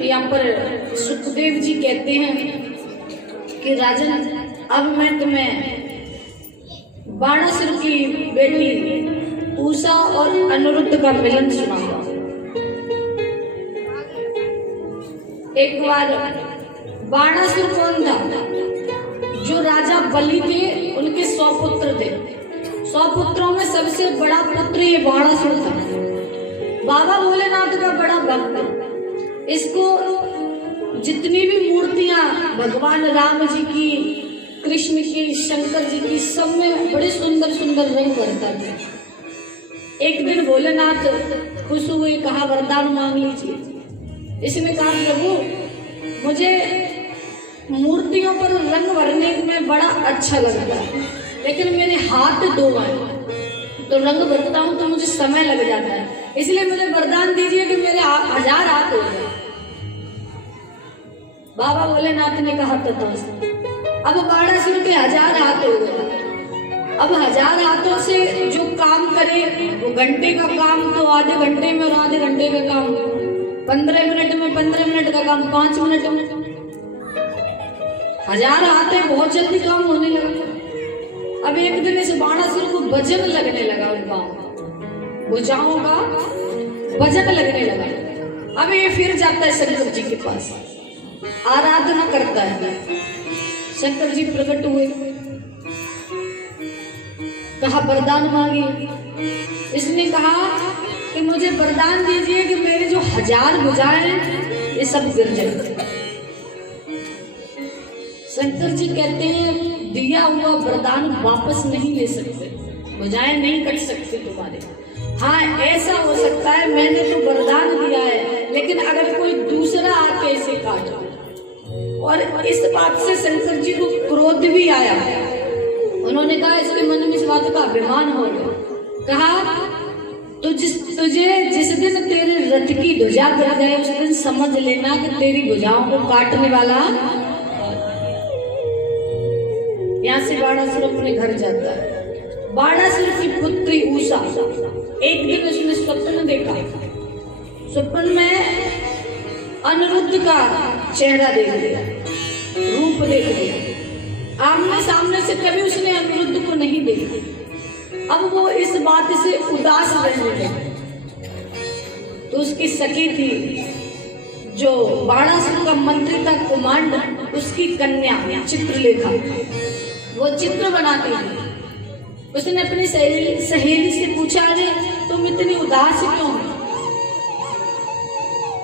यहाँ पर सुखदेव जी कहते हैं कि राजन, अब मैं तुम्हें बाणासुर की बेटी उषा और अनिरुद्ध का मिलन सुनाऊंगा। एक बार बाणासुर कौन था? जो राजा बलि थे, उनके 100 पुत्र थे। 100 पुत्रों में सबसे बड़ा पुत्र ये बाणासुर था। बाबा भोलेनाथ का बड़ा भक्त। इसको जितनी भी मूर्तियां भगवान राम जी की, कृष्ण की, शंकर जी की, सब में बड़े सुंदर सुंदर रंग भरता था। एक दिन भोलेनाथ खुश हुए, कहा वरदान मांग लीजिए। इसने कहा प्रभु, मुझे मूर्तियों पर रंग भरने में बड़ा अच्छा लगता है, लेकिन मेरे हाथ 2 हैं, तो रंग भरता हूँ तो मुझे समय लग जाता है, इसलिए मुझे वरदान दीजिए कि मेरे 1000 हाथ हो जाए। बाबा भोलेनाथ ने कहा तथास्तु। अब बाणासुर के 1000 हाथ हो गए। अब 1000 हाथों से जो काम करे, वो घंटे का काम तो आधे घंटे में, और आधे घंटे का काम 15 मिनट में, 15 मिनट का काम 5 मिनट में। 1000 हाथ है, बहुत जल्दी काम होने लगा। अब एक दिन इस बाणासुर को वजन लगने लगा, उनका भुजाओं का वजन लगने लगा। अब ये फिर जाता है शंकर जी के पास, आराधना करता है। शंकर जी प्रकट हुए, कहा वरदान मांगी। इसने कहा कि मुझे वरदान दीजिए कि मेरे जो 1000 भुजाएं हैं ये सब गिर जाए। शंकर जी कहते हैं दिया हुआ वरदान वापस नहीं ले सकते, भुजाएं नहीं कट सकते तुम्हारे। हाँ, ऐसा हो सकता है मैंने तो वरदान दिया है, लेकिन अगर कोई दूसरा आके इसे काटा। और इस बात से शंकर जी को क्रोध भी आया। उन्होंने कहा, इसके मन में इस बात का अभिमान हो गया। कहा तुझे जिस दिन तेरे रथ की ध्वजा गिर जाए, उस दिन समझ लेना कि तेरी भुजाओं को काटने वाला। यहाँ से बाणासुर अपने घर जाता है। बाणासुर की पुत्री उषा, एक दिन उसने स्वप्न देखा। स्वप्न में अनिरुद्ध का चेहरा देख लिया, रूप देख लिया। आमने सामने से कभी उसने अनिरुद्ध को नहीं देखा। अब वो इस बात से उदास रहने लगी। तो उसकी सखी थी, जो बाणासुर का मंत्री था, कुमांडर, उसकी कन्या चित्रलेखा, वो चित्र बनाती थी। उसने अपनी सहेली से पूछा, अरे तुम इतनी उदास क्यों?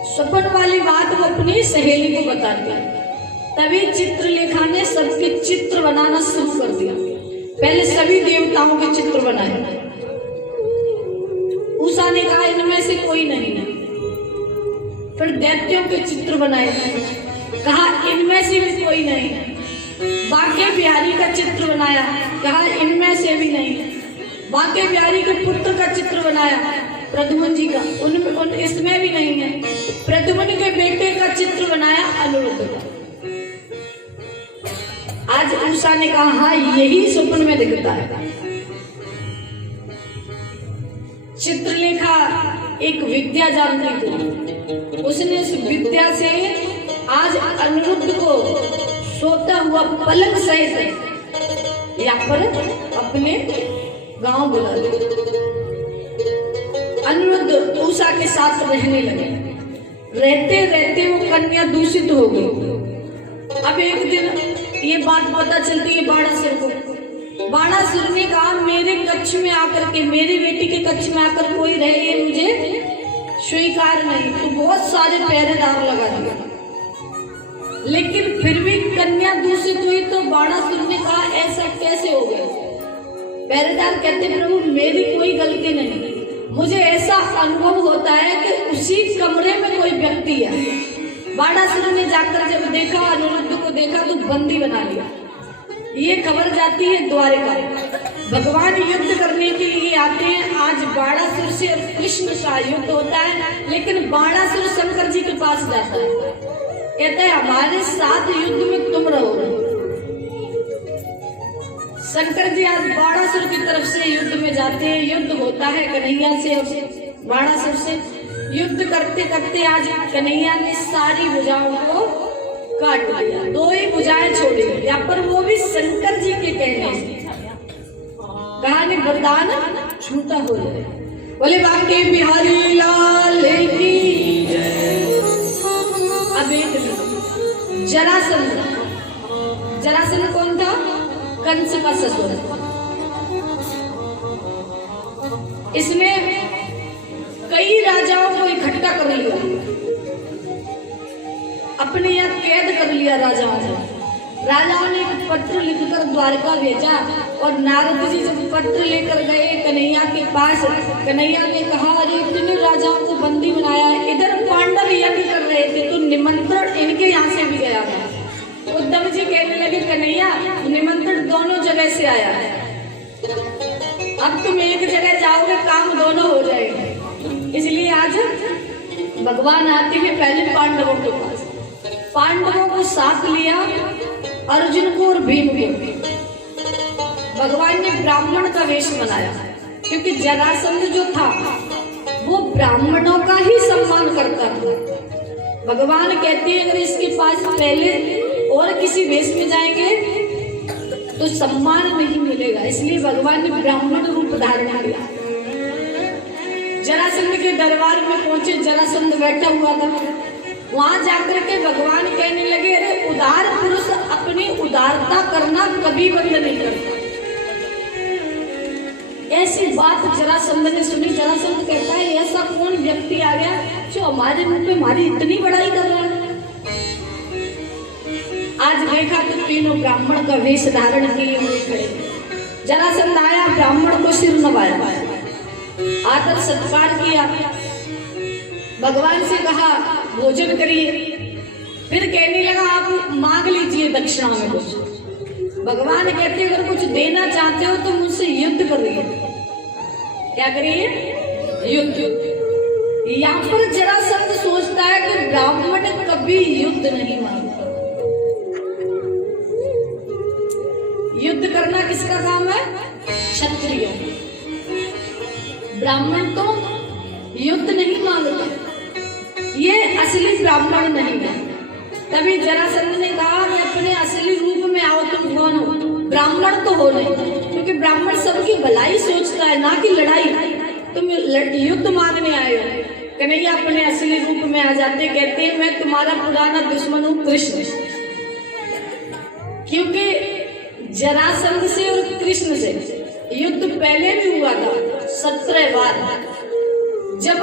स्वप्न वाली बात वो अपनी सहेली को बताती है। तभी चित्रलेखा ने सबके चित्र बनाना शुरू कर दिया। पहले सभी देवताओं के चित्र बनाए। उषा ने कहा इनमें से कोई नहीं है। फिर दैत्यों के चित्र बनाए, कहा इनमें से भी कोई नहीं है। बांके बिहारी का चित्र बनाया, कहा इनमें से भी नहीं है। बांके बिहारी के पुत्र का चित्र बनाया, प्रद्युम्न जी का, इसमें भी नहीं है। प्रद्युम्न के बेटे का चित्र बनाया, अनिरुद्ध का। आज उषा ने कहा, हाँ यही स्वप्न में दिखता है। चित्रलेखा एक विद्या जानती थी। उसने इस विद्या से आज अनिरुद्ध को सोता हुआ पलंग सहित यहाँ पर अपने गांव बुला लिया। अनिरुद्ध उषा के साथ रहने लगे। रहते रहते वो कन्या दूषित हो गई। अब एक दिन ये बात पता चलती है बाणासुर को। बाणासुर ने कहा, मेरे कक्ष में आकर के, मेरी बेटी के कक्ष में आकर कोई रहे, ये मुझे स्वीकार नहीं। तो बहुत सारे पहरेदार लगा दिए, लेकिन फिर भी कन्या दूषित हुई। तो बाणासुर ने कहा, ऐसा कैसे हो गया? पहरेदार कहते, प्रभु मेरी कोई गलती नहीं, मुझे ऐसा अनुभव होता है कि उसी कमरे में कोई व्यक्ति है। बाणासुर ने जाकर जब देखा, अनिरुद्ध को देखा, तो बंदी बना लिया। ये खबर जाती है द्वारिका। भगवान युद्ध करने के लिए आते हैं। आज बाणासुर से कृष्ण का युद्ध होता है, लेकिन बाणासुर शंकर जी के पास जाता है, कहता है हमारे साथ युद्ध में तुम रहो। शंकर जी आज बाणासुर की तरफ से युद्ध में जाते हैं। युद्ध होता है कन्हैया से बाणासुर से युद्ध करते करते आज कन्हैया ने सारी भुजाओं को काट दिया, 2 ही भुजाएं छोड़ी, या पर वो भी शंकर जी के कहने से। कहा ने वरदान झूठा हो जाए। बोले बांके बिहारी लाल की जय। अब एक जरासंध, जरासंध कौन था? कंस का ससुर। इसने कई राजाओं को इकट्ठा कर लिया, अपने यहाँ कैद कर लिया राजाओं ने। राजाओं ने एक पत्र लिखकर द्वारका भेजा और नारद जी जब पत्र लेकर गए कन्हैया के पास, कन्हैया ने कहा अरे इतने राजाओं को बंदी बनाया है, इधर पांडव यज्ञ कर रहे थे तो निमंत्रण इनके यहाँ से भी गया था। उद्धव जी कहने लगे कन्हैया निमंत्रण दोनों जगह से आया है, अब तुम एक जगह जाओगे काम दोनों हो जाएंगे। इसलिए आज भगवान आते हैं पहले पांडवों के पास, पांडवों को साथ लिया, अर्जुन को और भीम को। भगवान ने ब्राह्मण का वेश बनाया क्योंकि जरासंध जो था वो ब्राह्मणों का ही सम्मान करता था। भगवान कहते हैं अगर इसके पास पहले और किसी वेश में जाएंगे तो सम्मान नहीं मिलेगा, इसलिए भगवान ने ब्राह्मण रूप धारण किया। जरासंध के दरबार में पहुंचे, जरासंध बैठा हुआ था। वहां जाकर के भगवान कहने लगे अरे उदार पुरुष अपनी उदारता करना कभी बंद नहीं करता। ऐसी बात जरासंध ने सुनी। जरासंध कहता है ऐसा कौन व्यक्ति आ गया जो हमारे मुंह पे हमारी इतनी बड़ाई कर रहा है। आज देखा तो तीनों ब्राह्मण का वेश धारण किए हुए खड़े। जरासंध आया, ब्राह्मण को सिर नवाया, आदर सत्कार किया, भगवान से कहा भोजन करिए, फिर कहने लगा आप मांग लीजिए दक्षिणा में कुछ। भगवान कहते अगर कुछ देना चाहते हो तो मुझसे युद्ध करिए। क्या करिए? युद्ध। यहाँ पर जरासंध सोचता है कि ब्राह्मण कभी युद्ध नहीं मांगता। युद्ध करना किसका काम है? क्षत्रिय। ब्राह्मण तो युद्ध नहीं मांगते, ये असली ब्राह्मण नहीं है। तभी जरासंध ने कहा कि अपने असली रूप में आओ, तुम कौन हो? ब्राह्मण तो हो नहीं, क्योंकि ब्राह्मण सबकी भलाई सोचता है ना कि लड़ाई। तुम युद्ध मांगने आए हो। कन्हैया अपने असली रूप में आ जाते, कहते हैं मैं तुम्हारा पुराना दुश्मन हूं कृष्ण। क्योंकि जरासंध से और कृष्ण से युद्ध पहले भी हुआ था 17 बार। जब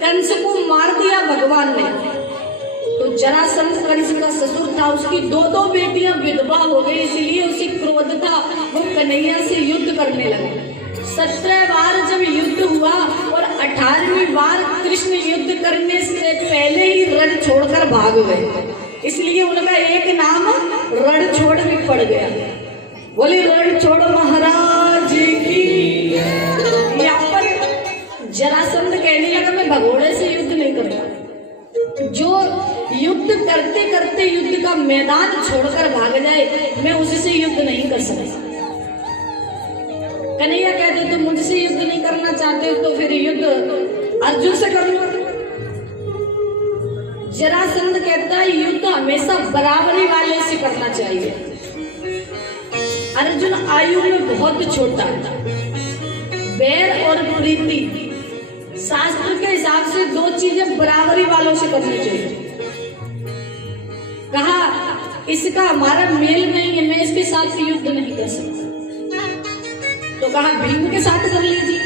कंस को मार दिया भगवान ने तो जरासंध कंस का ससुर था, उसकी 2 बेटियां विधवा हो गई, इसलिए उसे क्रोध था, वो कन्हैया से युद्ध करने लगा। 17 बार जब युद्ध हुआ और 18वीं बार कृष्ण युद्ध करने से पहले ही रण छोड़कर भाग गए, इसलिए उनका एक नाम रण छोड़ भी पड़ गया। बोले रण छोड़ महाराज की। यहाँ पर जरासंध कहने लगा मैं भगोड़े से युद्ध नहीं करता। जो युद्ध करते करते युद्ध का मैदान छोड़कर भाग जाए मैं उससे युद्ध नहीं कर सकता। कन्हैया कहते तुम मुझसे युद्ध नहीं करना चाहते हो तो फिर युद्ध अर्जुन से कर लो। जरासंध कहता है युद्ध हमेशा बराबरी वाले से करना चाहिए। अर्जुन आयु में बहुत छोटा था। बैर और प्रीति शास्त्र के हिसाब से 2 चीजें बराबरी वालों से करनी चाहिए। कहा इसका हमारा मेल नहीं है, मैं इसके साथ युद्ध नहीं कर सकता, तो कहा भीम के साथ कर लीजिए।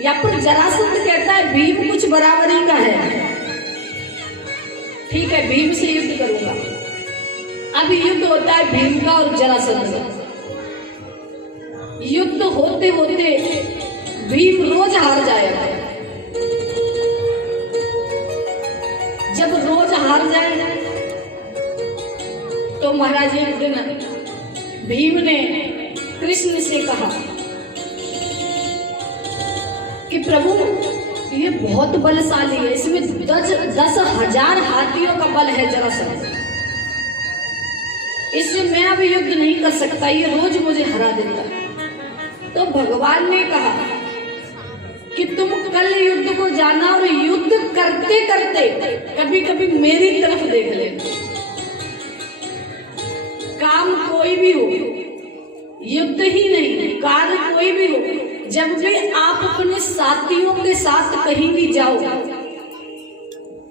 या फिर जरासंध कहता है भीम कुछ बराबरी का है, ठीक है भीम से युद्ध करूंगा। अभी युद्ध होता है भीम का और जरासंध का। युद्ध होते होते भीम रोज हार जाएगा। जब रोज हार जाए तो महाराज एक दिन भीम ने कृष्ण से कहा कि प्रभु ये बहुत बलशाली है, इसमें 10,000 हाथियों का बल है जरासंध, इससे मैं अब युद्ध नहीं कर सकता, ये रोज मुझे हरा देता। तो भगवान ने कहा कि तुम कल युद्ध को जाना और युद्ध करते करते कभी कभी मेरी तरफ देख लेना। काम कोई भी हो, युद्ध ही नहीं, कार्य कोई भी हो, जब भी आप अपने साथियों के साथ कहीं भी जाओ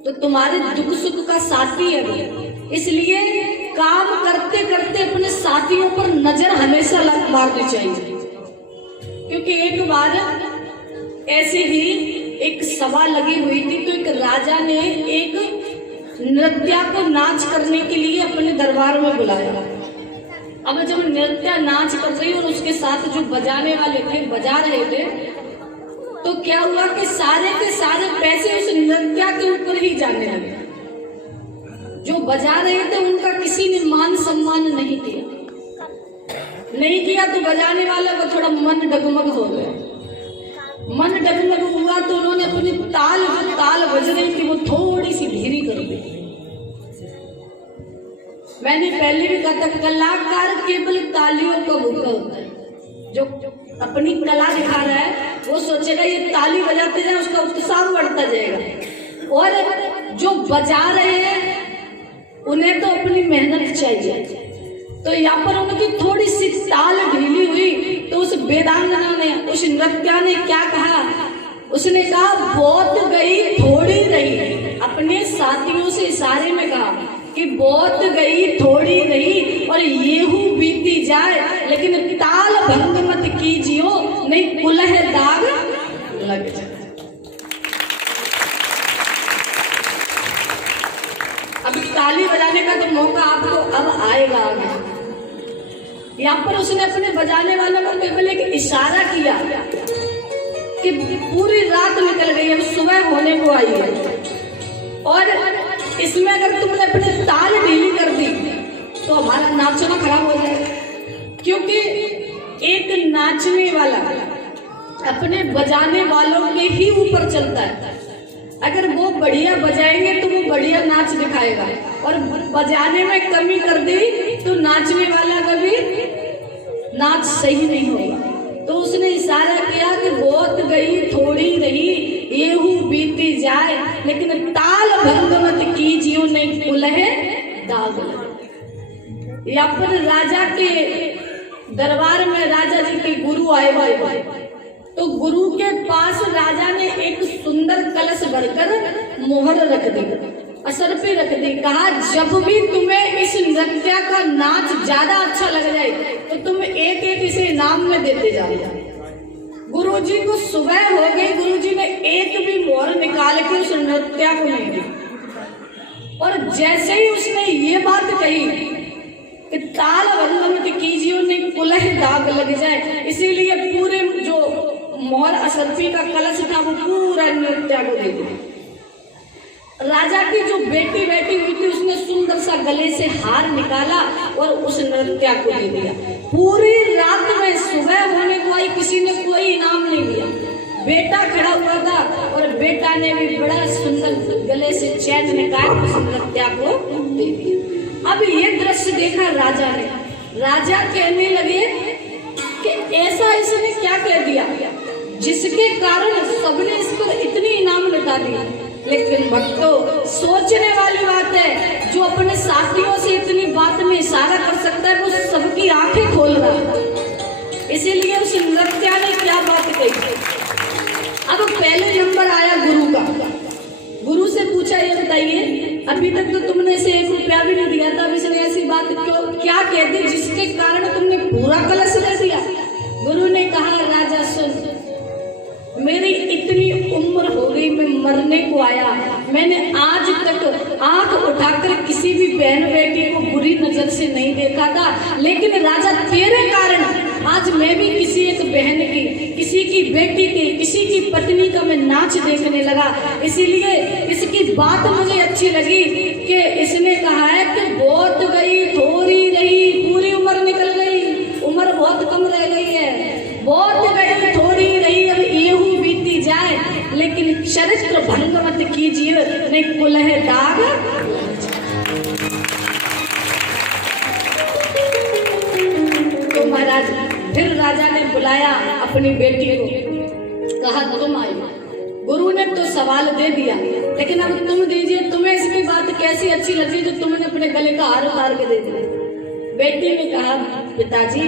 तो तुम्हारे दुख सुख का साथी है वो। इसलिए काम करते करते अपने साथियों पर नजर हमेशा मारनी चाहिए। क्योंकि एक बार ऐसे ही एक सभा लगी हुई थी, तो एक राजा ने एक नृत्या को नाच करने के लिए अपने दरबार में बुलाया। अब जब नृत्या नाच कर रही और उसके साथ जो बजाने वाले थे बजा रहे थे, तो क्या हुआ कि सारे के सारे पैसे उस नृत्या के ऊपर ही जाने लगे। जो बजा रहे थे उनका किसी ने मान सम्मान नहीं किया तो बजाने वाला का थोड़ा मन डगमग हो गया। मन डगमग हुआ तो उन्होंने अपनी ताल बज रही थी वो थोड़ी सी धीरी कर दी। मैंने पहले भी कहा था, कलाकार केवल तालियों का भूखा होता है। जो अपनी कला दिखा रहा है वो सोचेगा ये ताली बजाते जाए, उसका उत्साह बढ़ता जाएगा। और जो बजा रहे हैं उन्हें तो अपनी मेहनत चाहिए। तो यहाँ पर उनकी थोड़ी सी ताल ढीली हुई तो उस वेदांगना ने, उस नृत्या ने क्या कहा, उसने कहा बहुत गई थोड़ी रही। अपने साथियों से इशारे में कहा कि बहुत गई थोड़ी रही और येहू बीती जाए, लेकिन ताल भंग मत कीजियो, नहीं कुलह दाग लग जाए। अब ताली बजाने का तो मौका आपको अब आएगा आगे। यहाँ पर उसने अपने बजाने वालों को केवल एक इशारा किया कि पूरी रात निकल गई, अब सुबह होने को आई है, और इसमें अगर तुमने अपने ताल ढीली कर दी तो हमारा नाचना खराब हो जाएगा। क्योंकि एक नाचने वाला अपने बजाने वालों के ही ऊपर चलता है। अगर वो बढ़िया बजाएंगे तो वो बढ़िया नाच दिखाएगा, और बजाने में कमी कर दी तो नाचने वाला कभी नाच सही नहीं होगा। तो उसने इशारा किया कि बहुत गई थोड़ी रही, येहू बीती जाए, लेकिन ताल भंग मत कीजियो, नहीं कुलह दाग। यहाँ पर राजा के दरबार में राजा जी के गुरु आए हुए, तो गुरु के पास राजा ने एक सुंदर कलश भरकर मोहर रख दी, असर पे रख दी। कहा जब भी तुम्हें इस नृत्या का नाच ज्यादा अच्छा लग जाए तो तुम एक एक इसे इनाम में देते जाओ। गुरुजी को सुबह हो गई, गुरुजी ने एक भी मोहर निकाल के उस नृत्या को नहीं दी, और जैसे ही उसने ये बात कही कि ताल भंग मत कीजिए, नहीं कुलह दाग लग जाए, इसीलिए पूरे जो मोहर असरफी का कलश था वो पूरा नृत्या को दे दिया। राजा की जो बेटी बैठी हुई थी उसने सुंदर सा गले से हार निकाला और उस नृत्या को दे दिया। पूरी रात में सुबह होने को आई, किसी ने कोई इनाम नहीं दिया। बेटा खड़ा हुआ था और बेटा ने भी बड़ा सुंदर गले से चैन निकाल उस नृत्या को दे दिया। अब ये दृश्य देखा राजा ने। राजा कहने लगे कि ऐसा इसने क्या कह दिया जिसके कारण सबने इस पर इतनी इनाम लुटा दिया। लेकिन भक्तों, सोचने वाली बात है, जो अपने साथियों से इतनी बात में इशारा कर सकता है वो सबकी आंखें खोल रहा है। इसीलिए उस नृत्या ने क्या बात कही। अब पहले नंबर आया गुरु का। गुरु से पूछा, ये बताइए अभी तक तो तुमने इसे 1 रुपया भी नहीं दिया था, अब इसने ऐसी बात क्यों क्या कह दी जिसके कारण तुमने पूरा कलश ले दिया। गुरु ने कहा, राजा सुन, मेरी इतनी उम्र हो गई, मैं मरने को आया, मैंने आज तक आंख उठाकर किसी भी बहन बेटी को बुरी नजर से नहीं देखा था, लेकिन राजा तेरे कारण आज मैं भी किसी एक बहन की, किसी की बेटी की, किसी की पत्नी का मैं नाच देखने लगा। इसीलिए इसकी बात मुझे अच्छी लगी कि इसने कहा है कि बहुत गई थोड़ी रही, पूरी उम्र निकल गई, उम्र बहुत कम रह गई है, बहुत गई थोड़ी रही, अब येहू बीती जाए, लेकिन चरित्र भंग मत कीजिए, नहीं कुलह दाग। तो महाराज फिर राजा ने बुलाया अपनी बेटी को, कहा तुम आए। गुरु ने तो सवाल दे दिया, लेकिन अब तुम दीजिए, तुम्हें इसकी बात कैसी अच्छी लगी जो तुमने अपने गले का हार उतार के दे दिया। बेटी ने कहा पिताजी,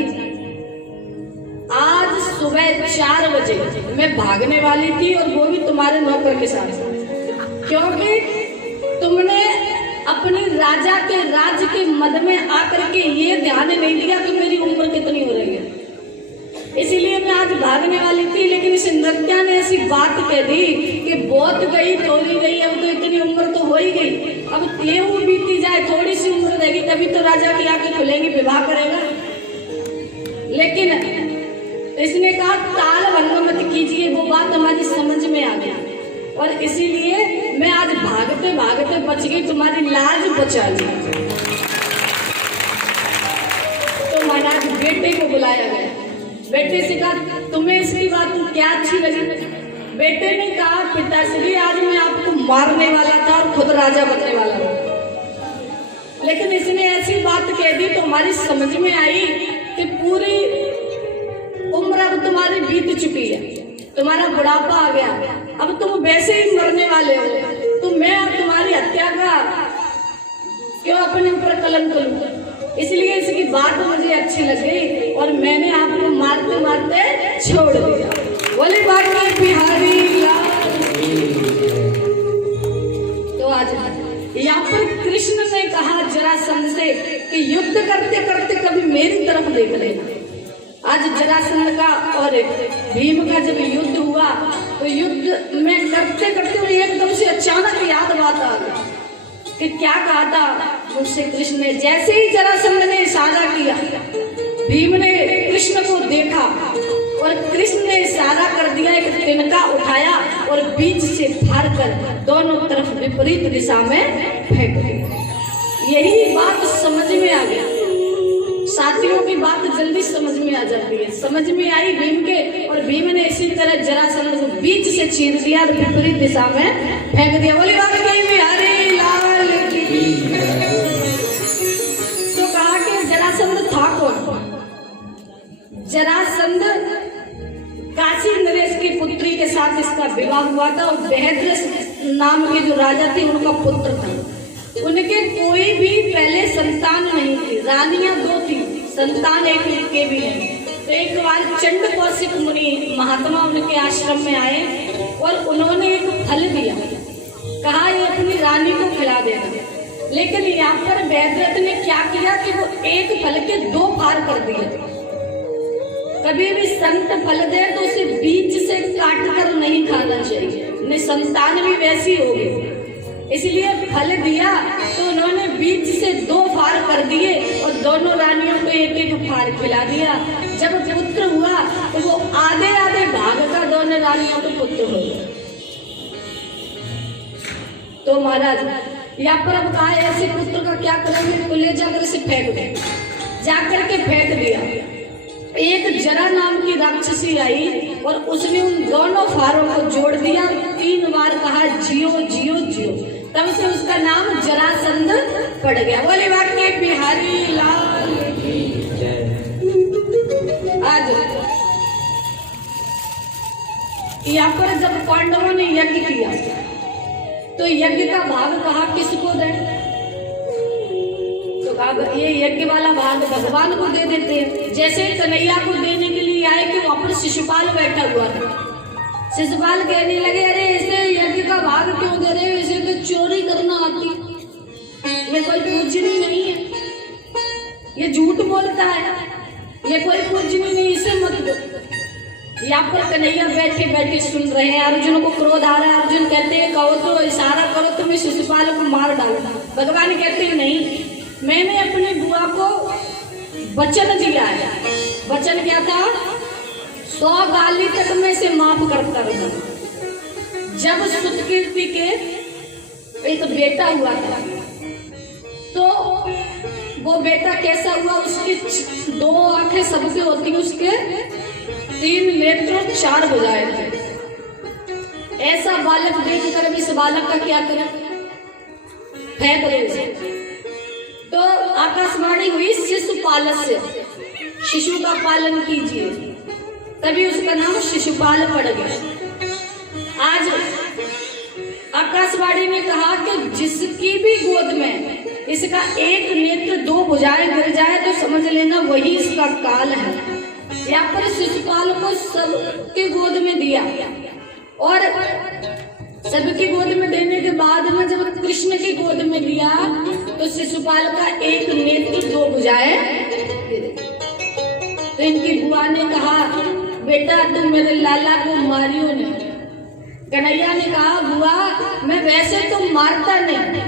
आज सुबह 4 बजे मैं भागने वाली थी और वो भी तुम्हारे नौकर के साथ, क्योंकि तुमने अपनी राजा के राज्य के मद में आकर के ये ध्यान नहीं दिया कि मेरी उम्र कितनी हो रही है, इसीलिए मैं आज भागने वाली थी। लेकिन इस नृत्या ने ऐसी बात कह दी कि बहुत गई थोड़ी गई, अब तो इतनी उम्र तो हो ही गई, अब ये बीती जाए, थोड़ी सी उम्र रहेगी तभी तो राजा की आंखें खुलेंगी, विवाह करेगा। लेकिन इसने कहा ताल भंग मत कीजिए, वो बात हमारी समझ में आ गई और इसीलिए मैं आज भागते भागते बच गई, तुम्हारी लाज बचा ली। तो महाराज बेटे को बुलाया गया, बेटे से कहा तुम्हें इसकी बात क्या अच्छी लगी? बेटे ने कहा पिताश्री, आज मैं आपको मारने वाला था और खुद राजा बनने वाला था, लेकिन इसने ऐसी बात कह दी तो हमारी समझ में आई कि पूरी उम्र अब तुम्हारी बीत चुकी है, तुम्हारा बुढ़ापा आ गया, अब तुम वैसे ही मरने वाले हो, तो मैं अब तुम्हारी हत्या का क्यों अपने ऊपर कलंक लूं? इसलिए इसकी बात मुझे अच्छी लगी और मैंने आपको मारते मारते छोड़ दिया। बोले बाकी बिहारी लाल। तो आज यहाँ पर कृष्ण ने कहा जरासंध से कि युद्ध करते करते कभी मेरी तरफ देख लेना। आज जरासंध का और भीम का जब युद्ध हुआ तो युद्ध में करते करते एकदम से अचानक याद बात आ गई कि क्या कहा था मुझसे कृष्ण ने। जैसे ही जरासंध ने इशारा किया, भीम ने कृष्ण को देखा और कृष्ण ने इशारा कर दिया, एक तिनका उठाया और बीच से फाड़ कर दोनों तरफ विपरीत दिशा में फेंक दिया। यही बात समझ में आ गया। साथियों की बात जल्दी समझ में आ जाती है। समझ में आई भीम के, और भीम ने इसी तरह जरासंध को बीच से चीर दिया और विपरीत दिशा में फेंक दिया। बोली बात कही बिहारी लाल की। तो कहा कि जरासंध था कौन? जरासंध काशी नरेश की पुत्री के साथ इसका विवाह हुआ था और बहद्र नाम के जो राजा थे उनका पुत्र था। उनके कोई भी पहले संतान नहीं थी, रानियां 2 थी, संतान एक के भी नहीं। तो एक बार चंड कौशिक मुनि महात्मा उनके आश्रम में आए और उन्होंने एक फल दिया, कहा ये अपनी रानी को खिला देना। लेकिन यहाँ पर वैद्यनाथ ने क्या किया कि वो एक फल के 2 फाड़ कर दिए। कभी भी संत फल दे तो उसे बीच से काट कर नहीं खाना चाहिए, नहीं संतान भी वैसी होगी। इसलिए फल दिया तो उन्होंने बीच से 2 फाड़ कर दिए और दोनों रानियों को एक एक फाड़ खिला दिया। जब पुत्र हुआ तो वो आधे आधे भाग का दोनों रानियों को पुत्र हो गया। तो महाराज यहाँ पर अब कहा ऐसे पुत्र का क्या करेंगे, तो ले जाकर इसे फेंक दे। जाकर के फेंक दिया। एक जरा नाम की राक्षसी आई और उसने उन दोनों फारों को जोड़ दिया, 3 बार कहा जियो जियो जियो। तब से उसका नाम जरासंध पड़ गया। बोले बाकी बिहारी लाल की जय। आज यहाँ पर जब पांडवों ने यज्ञ किया तो यज्ञ का भाग कहा किसको दे? तो कहा ये यज्ञ वाला भाग भगवान को दे देते हैं। जैसे कन्हैया को देने के लिए आए कि वहां पर शिशुपाल बैठा हुआ था। शिशुपाल कहने लगे अरे इसे यज्ञ का भाग क्यों दे रहे हो, इसे तो चोरी करना आती, ये कोई पूजनी नहीं है, ये झूठ बोलता है, ये कोई पूजनी नहीं, इसे मत दो। यहाँ पर कन्हैया बैठे बैठे सुन रहे हैं। अर्जुन को क्रोध आ रहा है। अर्जुन कहते हैं कहो तो इशारा करो तो मैं शिशुपाल को मार डालूंगा। भगवान कहते हैं नहीं, मैंने अपने बुआ को वचन दिया है। वचन क्या था? 100 गाली तक में से माफ करता रहूंगा। जब सुतकीर्ति के एक बेटा हुआ था तो वो बेटा कैसा हुआ, उसकी 2 आंखें सबके होती, उसके 3 नेत्र 4 हो जाए थे। ऐसा बालक देखकर भी इस बालक का क्या करें, फेंक दे उसे। तो आकाशवाणी हुई शिशुपाल से, शिशु का पालन कीजिए, तभी उसका नाम शिशुपाल पड़ गया। आज आकाशवाणी ने कहा कि जिसकी भी गोद में इसका एक नेत्र दो भुजाएं गिर जाए तो समझ लेना वही इसका काल है। यहाँ पर शिशुपाल को सबके गोद में दिया और सबकी गोद में देने के बाद में जब कृष्ण की गोद में दिया तो शिशुपाल का एक नेत्र दो भुजाएं। तो इनकी बुआ ने कहा बेटा तुम मेरे लाला को मारियो नहीं। कन्हैया ने कहा बुआ मैं वैसे तो मारता नहीं,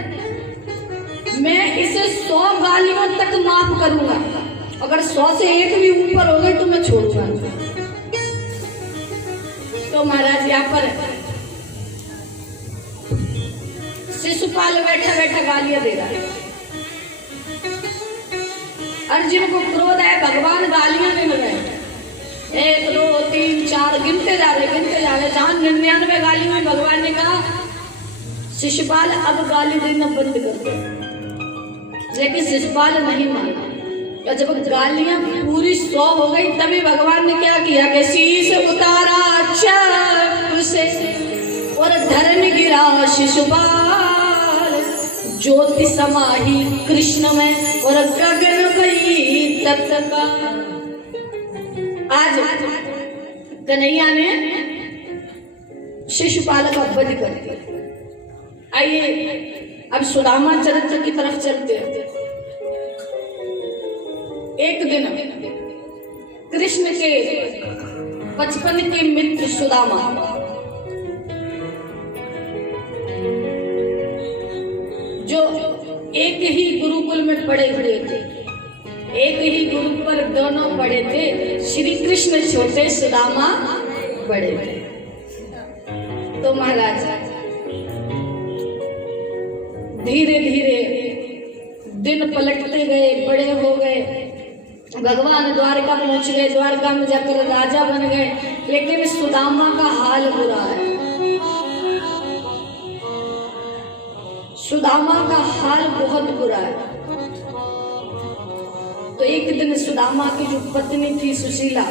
मैं इसे 100 गालियों तक माफ करूंगा, अगर 100 से एक भी ऊपर हो गई तो मैं छोड़ूंगा। तो महाराज यहाँ पर शिशुपाल बैठा बैठा गालियां दे रहा है। अर्जुन को क्रोध है, भगवान गालियां दे रहे हैं। 1 2 3 4 गिनते जा रहे। जहां 99 गालियों में भगवान ने कहा शिशुपाल अब गाली देना बंद कर दो, लेकिन शिशुपाल नहीं माना। तो जब गालियां पूरी 100 हो गई तभी भगवान ने क्या किया कि शीश उतारा चक्र से और धर्म गिरा शिशुपाल, ज्योति समाही कृष्ण में और गगन गई तत्काल। आज कन्हैया ने शिशुपाल का वध कर दिया। आइए अब सुदामा चरित्र की तरफ चलते हैं। एक दिन कृष्ण के बचपन के मित्र सुदामा जो एक ही गुरुकुल में पढ़े हुए थे, एक ही गुरु पर दोनों पढ़े थे, श्री कृष्ण छोटे सुदामा बड़े थे। तो महाराज धीरे धीरे दिन पलटते गए, बड़े हो गए, भगवान द्वारका पहुंच गए, द्वारका में जाकर राजा बन गए। लेकिन सुदामा का हाल बुरा है, सुदामा का हाल बहुत बुरा है। तो एक दिन सुदामा की जो पत्नी थी सुशीला,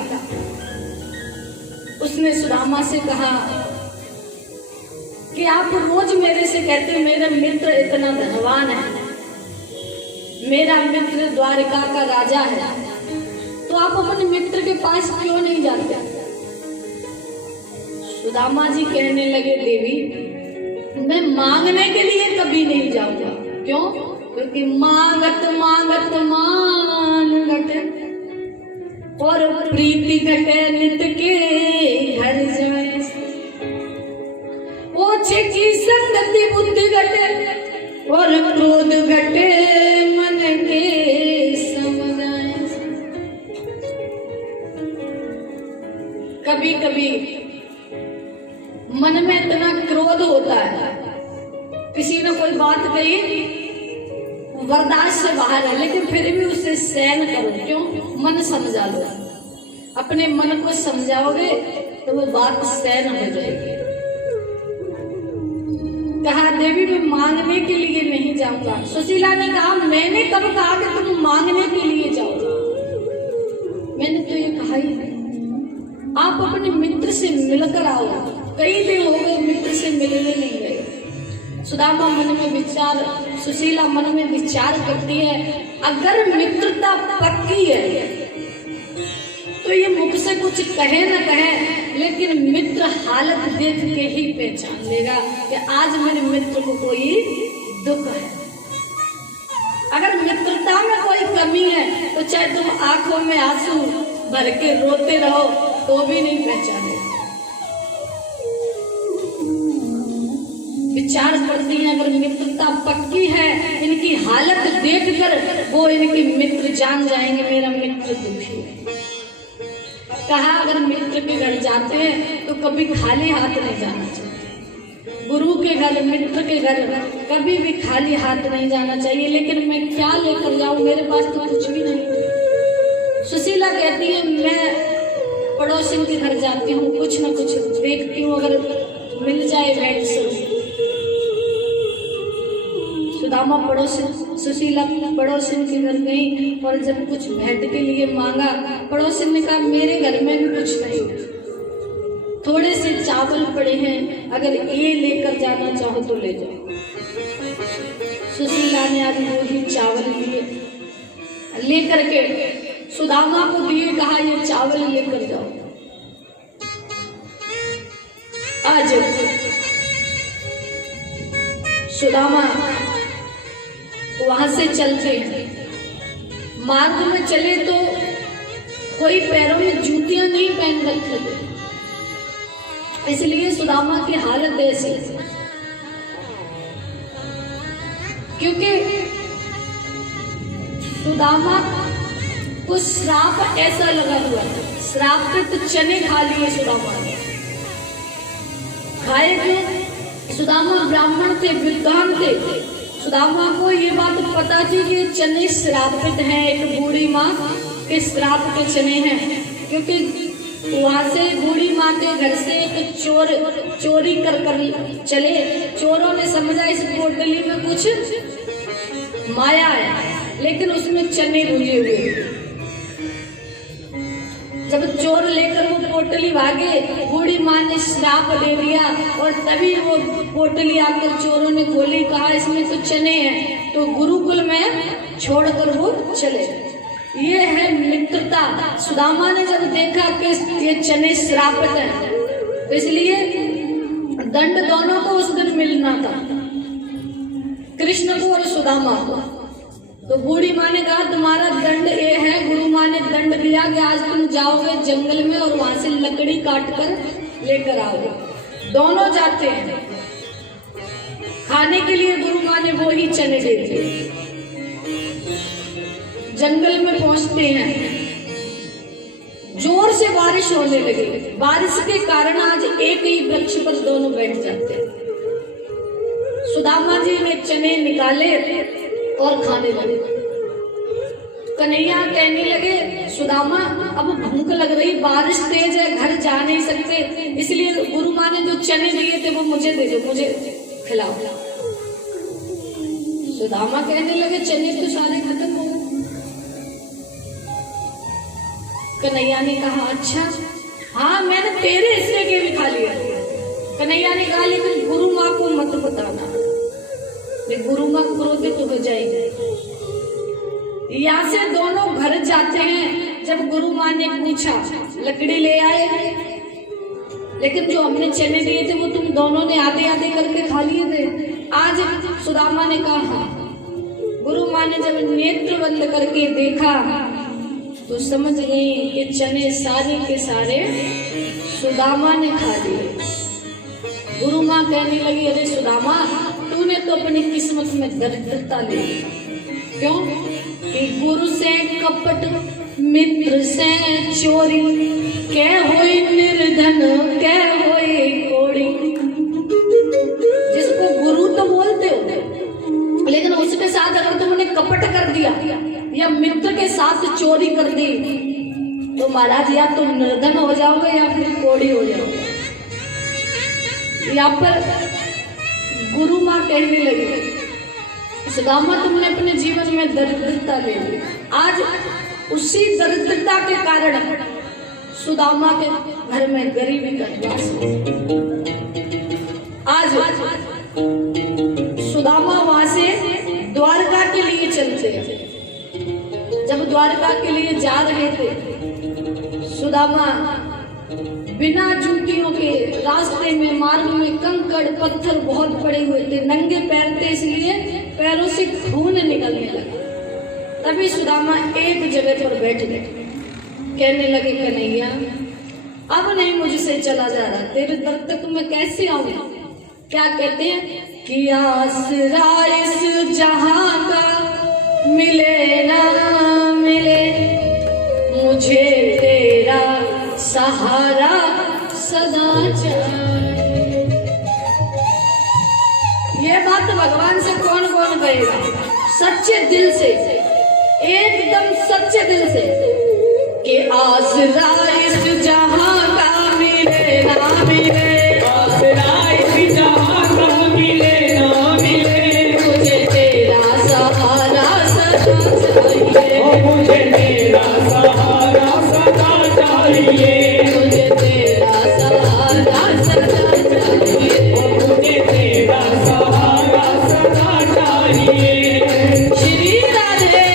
उसने सुदामा से कहा कि आप रोज मेरे से कहते मेरा मित्र इतना धनवान है, मेरा मित्र द्वारका का राजा है, तो आप अपने मित्र के पास क्यों नहीं जाते? सुदामा जी कहने लगे देवी मैं मांगने के लिए कभी नहीं जाऊंगा। क्यों? क्योंकि मांगत मांगत मान घटे और प्रीति घटे नित के घर जाए, ओछे की संगति बुद्धि घटे और क्रोध घटे मन के समझाए। कभी कभी मन में इतना क्रोध होता है, किसी ने कोई बात कही बर्दाश्त से बाहर है, लेकिन फिर भी उसे सहन करो। क्यों? मन समझा लो, अपने मन को समझाओगे तो वो बात सहन हो जाएगी। कहा देवी मैं मांगने के लिए नहीं जाऊंगा। सुशीला ने कहा मैंने कब कहा कि तुम मांगने के लिए जाओ? मैंने तो ये कहा ही नहीं। आप अपने मित्र से मिलकर आओ, कई दिन हो गए मित्र से मिलने नहीं गए। सुदामा मन में विचार, सुशीला मन में विचार करती है अगर मित्रता पक्की है तो ये मुख से कुछ कहे न कहे, लेकिन मित्र हालत देख के ही पहचान लेगा कि आज मेरे मित्र को कोई दुख है। अगर मित्रता में कोई कमी है तो चाहे तुम आंखों में आंसू भर के रोते रहो तो भी नहीं पहचानेगा। विचार करती है अगर मित्रता पक्की है, इनकी हालत देखकर वो इनके मित्र जान जाएंगे मेरा मित्र दुखी है। कहा अगर मित्र के घर जाते हैं तो कभी खाली हाथ नहीं जाना चाहिए। गुरु के घर, मित्र के घर कभी भी खाली हाथ नहीं जाना चाहिए। लेकिन मैं क्या लेकर जाऊं, मेरे पास तो कुछ भी नहीं। सुशीला कहती है मैं पड़ोसी के घर जाती हूँ, कुछ न कुछ देखती हूँ, अगर मिल जाए भेंट से। सुदामा सुशीला पड़ोसिन के घर गई और जब कुछ भेंट के लिए मांगा, पड़ोसिन ने कहा मेरे घर में भी कुछ नहीं, थोड़े से चावल पड़े हैं, अगर ये लेकर जाना चाहो तो ले जाओ। सुशीला ने आज वो ही चावल लिए, लेकर के सुदामा को दिए, कहा ये चावल लेकर जाओ। आज सुदामा वहां से चलते हैं, मार्ग में चले तो कोई पैरों में जूतियां नहीं पहन रखे थे, इसलिए सुदामा की हालत ऐसी, क्योंकि सुदामा को श्राप ऐसा लगा हुआ था। श्राप पे तो चने खा लिए सुदामा ने। खाए क्यों? सुदामा ब्राह्मण थे, विद्वान थे। सुदामा को ये बात पता थी कि चने श्रापित हैं, एक बूढ़ी माँ के श्राप के चने हैं, क्योंकि वहां से बूढ़ी माँ के घर से एक चोर चोरी कर चले। चोरों ने समझा इस पोटली में कुछ माया है, लेकिन उसमें चने भुजे हुए। जब चोर लेकर वो पोटली भागे, बूढ़ी माँ ने श्राप दे दिया, और तभी वो पोटली आकर चोरों ने खोली, कहा इसमें तो चने हैं, तो गुरुकुल में छोड़कर वो चले। ये है मित्रता। सुदामा ने जब देखा कि ये चने श्रापित हैं, इसलिए दंड दोनों को उस दिन मिलना था, कृष्ण को और सुदामा को। तो बूढ़ी माँ ने कहा तुम्हारा दंड ये है। गुरु माँ ने दंड दिया कि आज तुम जाओगे जंगल में और वहां से लकड़ी काट कर लेकर आओगे। दोनों जाते हैं खाने के लिए। गुरु माँ ने वो ही चने दे दिए। जंगल में पहुंचते हैं, जोर से बारिश होने लगी। बारिश के कारण आज एक ही वृक्ष पर दोनों बैठ जाते हैं। सुदामा जी ने चने निकाले और खाने लगे। कन्हैया कहने लगे सुदामा अब भूख लग रही, बारिश तेज है, घर जा नहीं सकते, इसलिए गुरु माँ ने जो चने दिए थे वो मुझे दे दो, मुझे खिलाओ। सुदामा कहने लगे चने तो सारे खत्म हो गए। कन्हैया ने कहा अच्छा हाँ मैंने तेरे हिस्से के भी खा लिया। कन्हैया ने कहा लेकिन गुरु माँ को मत बताना, गुरु माँ क्रोधित हो जाएंगे। यहाँ से दोनों घर जाते हैं। जब गुरु माँ ने पूछा लकड़ी ले आए, लेकिन जो हमने चने दिए थे वो तुम दोनों ने आधे आधे करके खा लिए थे। आज सुदामा ने कहा हाँ। गुरु माँ ने जब नेत्र बंद करके देखा तो समझ गई कि चने सारे के सारे सुदामा ने खा लिए। गुरु माँ कहने लगी अरे सुदामा तूने तो अपनी किस्मत में दरिद्रता ली। क्यों? कि गुरु से कपट मित्र से चोरी, क्या होई निर्धन क्या होई कोड़ी। जिसको गुरु तो बोलते हो, लेकिन उसके साथ अगर तुमने कपट कर दिया या मित्र के साथ चोरी कर दी तो महाराज या तुम निर्धन हो जाओगे या फिर कोड़ी हो जाओगे। यहाँ पर गुरु माँ कहने लगी सुदामा तुमने अपने जीवन में दरिद्रता ले ली। आज उसी दरिद्रता के कारण सुदामा के घर में गरीबी का वास हो। आज सुदामा वहां से द्वारका के लिए चलते हैं। जब द्वारका के लिए जा रहे थे सुदामा बिना जूतियों के रास्ते में मार्ग में कंकड़ पत्थर बहुत पड़े हुए थे, नंगे पैर थे, इसलिए पैरों से खून निकलने लगा। तभी सुदामा एक जगह पर बैठ गए, कहने लगे कन्हैया अब नहीं मुझसे चला जा रहा, तेरे दर तक मैं कैसे आऊंगा। क्या कहते हैं कि आसरा इस जहां का मिले ना मिले, मुझे तेरा सहारा सदा चाहिए। ये बात भगवान से कौन कौन कहेगा? सच्चे दिल से, एकदम सच्चे दिल से कि आसरा इस जहां का मिले ना मिले, आसरा इस जहां का मिले ना मिले, मुझे तेरा सहारा सदा चाहिए, मुझे तेरा सहारा सदा चाहिए, मुझे तेरा सहारा सदा चाहिए। सदा चाहिए। श्री राधे।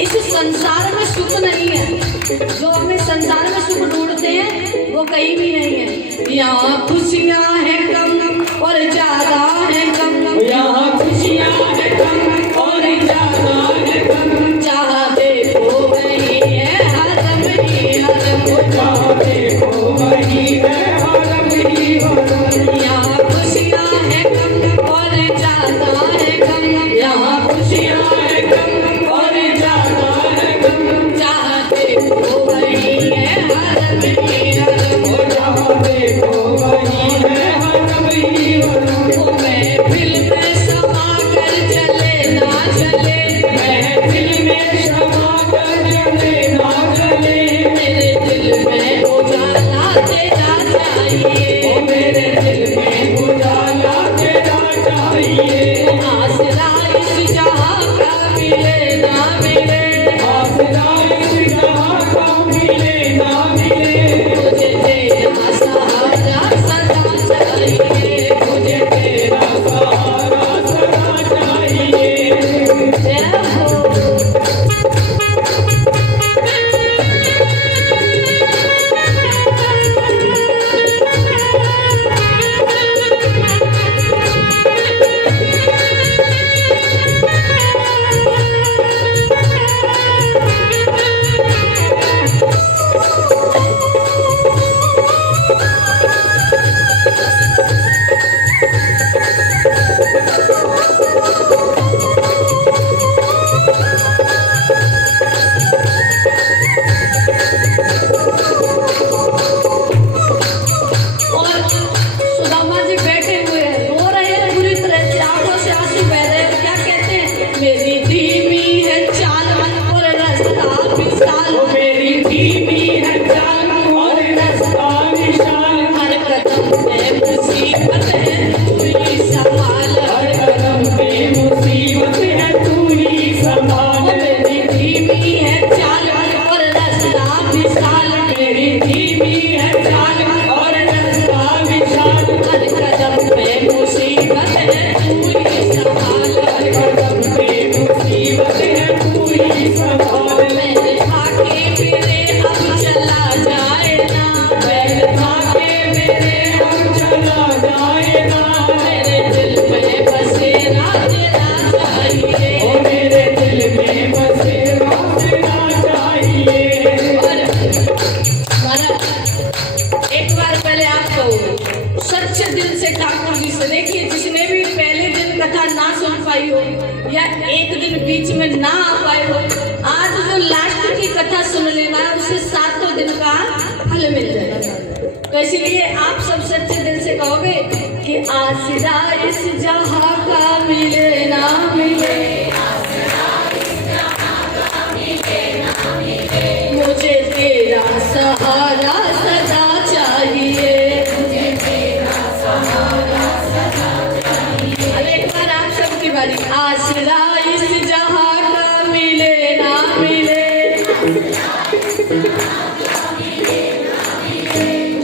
इस संसार में सुख नहीं है, जो हमें संसार में सुख ढूंढते हैं वो कहीं भी नहीं है। यहाँ खुशियाँ हैं कम और ज्यादा है कम, यहाँ खुशियाँ हैं कम और ज्यादा है कम। जहाँ देखो वही है हरदम ही हरदम, जहाँ देखो वही है हरदम ही हरदम। यहाँ खुशियाँ हैं कम और ज्यादा है कम, यहाँ खुशियाँ हैं कम और ज्यादा है कम। जहाँ देखो वही है हरदम ही हरदम। जहाँ देखो वही है हरदम ही हरदम। ओ महफिल में समा कर चले ना चले, महफिल में समा कर चले ना चले। मेरे दिल में उजाला तेरा चाहिए, ओ मेरे दिल में उजाला तेरा चाहिए। आसरा इस जहाँ का मिले ना मिले, आसरा इस जहाँ का मिले ना मिले। मुझे तेरा सहारा सदा चाहिए, मुझे तेरा सहारा सदा चाहिए। जय हो। और सुदामा जी बैठे हुए हैं, रो रहे हैं बुरी तरह से, आंखों से आंसू बह रहे हैं। क्या कहते हैं? मेरी धीमी है चाल और रास्ता विशाल, ओ मेरी धीमी है चाल और रास्ता विशाल। हर कदम पे मुसीबत है तू ही संभाल, हर कदम पे मुसीबत है तू ही संभाल। मेरी धीमी है चाल और रास्ता विशाल, मेरी धीमी है चाल और रास्ता विशाल। हर कदम पे मुसीबत है तू ही संभाल, हर कदम पे मुसीबत है तू ही संभाल। मेरे आके फिरे अब चला जाए ना, बैल भागे मेरे हम चला जाए ना। मेरे दिल में बसेरा तेरा चाहिए, ओ मेरे दिल में बसेरा तेरा चाहिए। और महाराज एक बार पहले आप कहो सच्चे दिल से ठाकुर जी से, देखिए जिसने भी पहले दिन कथा ना सुन पाई हो या एक दिन बीच में ना आ पाए हो, आज जो लास्ट की कथा सुन लेना है उसे 7 दिन का फल मिल जाएगा। तो इसलिए आप सब सच्चे दिल से कहोगे कि आसरा इस जहाँ का मिले ना मिले, मुझे तेरा सहारा सदा चाहिए। अब एक बार आप सबकी बारी, आसरा इस जहाँ का मिले ना मिले,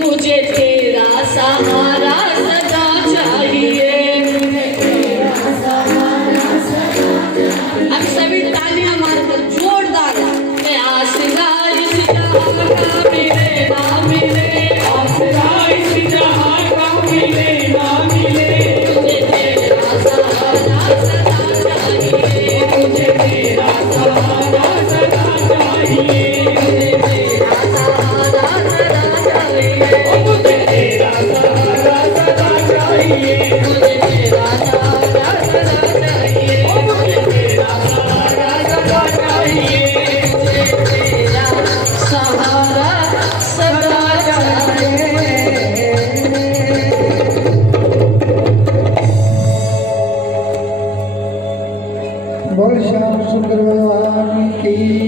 मुझे तेरा सहारा सदा चाहिए। अब सभी तालियां मारकर जोरदार, मैं आसरा इस जहाँ का मिले ना मिले, आसरा इस जहाँ का मिले ना मिले। मुझे तेरा सहारा सदा चाहिए। बोल श्याम सुंदर भगवान की